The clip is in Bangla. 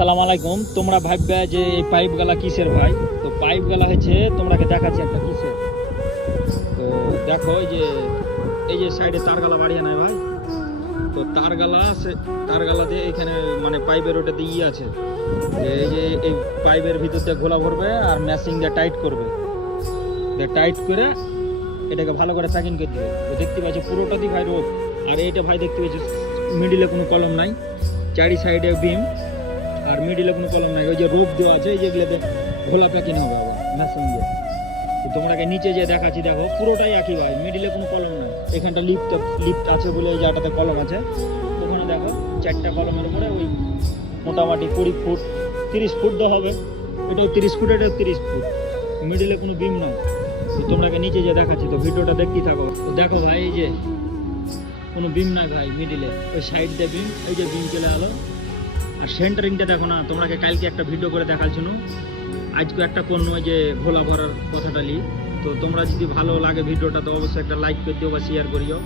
সালাম আলাইকুম। তোমরা ভাববে যে এই পাইপ গালা কিসের ভাই? তো পাইপ গালা হচ্ছে তোমাকে দেখাচ্ছি একটা কিসের। তো দেখো এই যে সাইডে তার গালা বাড়িয়ে নাই ভাই। তো তার গালা তার গালা দিয়ে এখানে মানে পাইপের ওটা দিয়ে আছে যে এই পাইপের ভিতর দিয়ে ঘোলা ভরবে আর ম্যাশিং দিয়ে টাইট করবে, টাইট করে এটাকে ভালো করে প্যাকিং করে দেবে। তো দেখতে পাচ্ছ পুরোটাতেই ভাই রোপ, আর এইটা ভাই দেখতে পাচ্ছ মিডিলে কোনো কলম নাই, চারি সাইডে বিম আর মিডিলে কোনো কলম নাই। ওই যে রোপ দেওয়া আছে এই যেগুলোতে ঘোলা প্যাকিং হবে ম্যাশিং দিয়ে। তো তোমরাকে নিচে যে দেখাচ্ছি দেখো পুরোটাই একই ভাই, মিডিলে কোনো কলম নাই। এখানটা লিফট আছে বলে এই জায়গাটাতে কলম আছে। ওখানে দেখো চারটা কলমের উপরে ওই মোটামুটি 20 ফুট 30 ফুট দেওয়া হবে। এটাও 30 ফুট, এটাও 30 ফুট, মিডিলে কোনো বিম নাই। তো তোমরাকে নিচে যে দেখাচ্ছি, তো ভিডিওটা দেখতেই থাকো। তো দেখো ভাই এই যে কোনো বিম নাই ভাই মিডিলে, ওই সাইড দিয়ে বিম, এই যে বিম চলে আলো। আর সেন্টারিংটা দেখো না, তোমরাকে কালকে একটা ভিডিও করে দেখাচ্ছিল, আজকে একটা করলো ওই যে ঘোলা ভরার কথাটা নিয়ে। তো তোমরা যদি ভালো লাগে ভিডিওটা তো অবশ্যই একটা লাইক করে দিও বা শেয়ার করিও।